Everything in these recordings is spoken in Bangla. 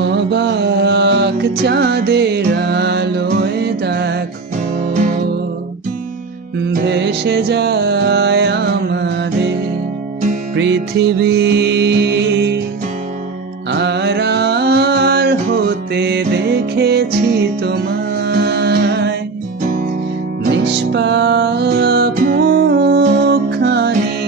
অবাক চাঁদের আলোয় দেখো ভেসে যায় আমাদের পৃথিবী, আড়াল হতে দেখেছি তোমায় নিষ্পাপ মুখখানি।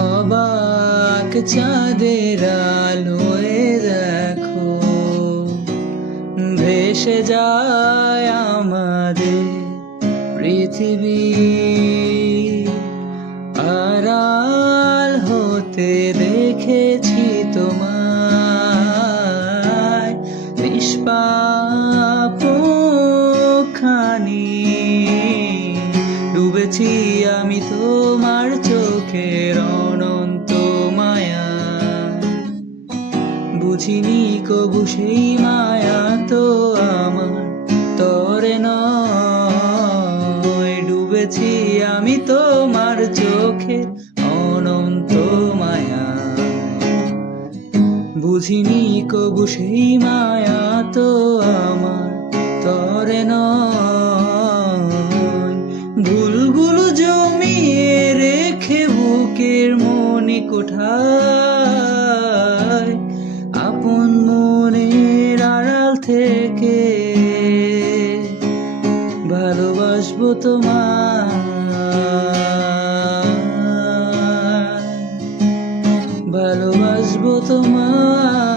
অবাক চাঁদের আলোয় দেখো ভেসে যায় আমাদের পৃথিবী, আড়াল হতে দেখেছি তোমায় নিষ্পাপ মুখখানি। ডুবেছি আমি তোমার চোখের অনন্ত মায়া, বুঝিনি কবু সেই মায়া তো আমার তরে নয়। ডুবেছি আমি তোমার চোখের অনন্ত মায়া, বুঝিনি কবু সেই মায়া তো আমার তরে নয়। ভুলগুলো জমিয়ে রেখে বুকের মনি কোঠায় আপন মনের আড়াল থেকে ভালোবাসবো তোমায়, ভালোবাসবো তোমায়।